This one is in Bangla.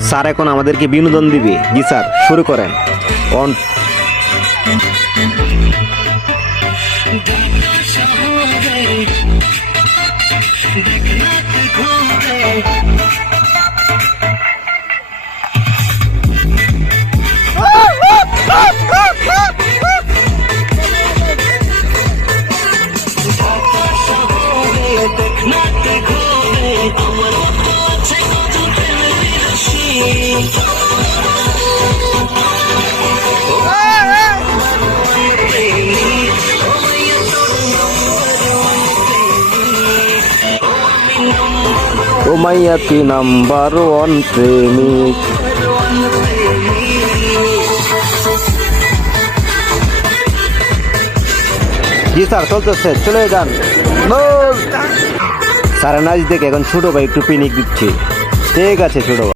স্যার এখন আমাদেরকে বিনোদন দিবে। জি স্যার, শুরু করেন। অন। ও মাইয়া তুই নাম্বার ওয়ান প্রেমিক। জি স্যার, চলতেছে, চলে যান। স্যার নাচ দেখে এখন ছোট ভাই একটু পিনিক দিচ্ছে। ঠিক আছে ছোট ভাই।